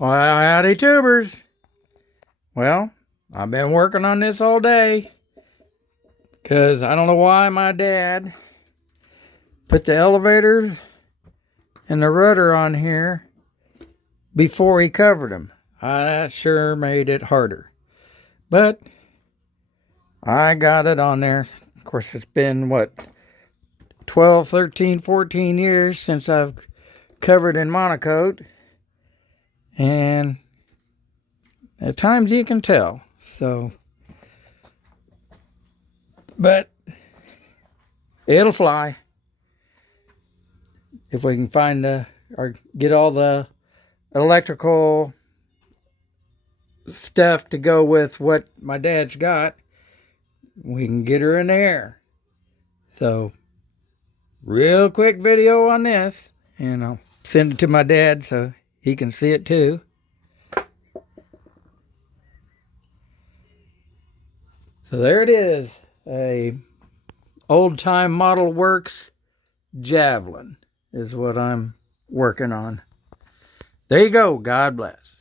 Well, howdy tubers. Well, I've been working on this all day because I don't know why my dad put the elevators and the rudder on here before he covered them. That sure made it harder. But I got it on there. Of course, it's been, 12, 13, 14 years since I've covered in Monocoat. And at times you can tell. So, but it'll fly if we can find or get all the electrical stuff to go with what my dad's got. We can get her in the air. So, real quick video on this, and I'll send it to my dad so he can see it too. So there it is, a old time Model Works Javelin is what I'm working on. There you go. God bless.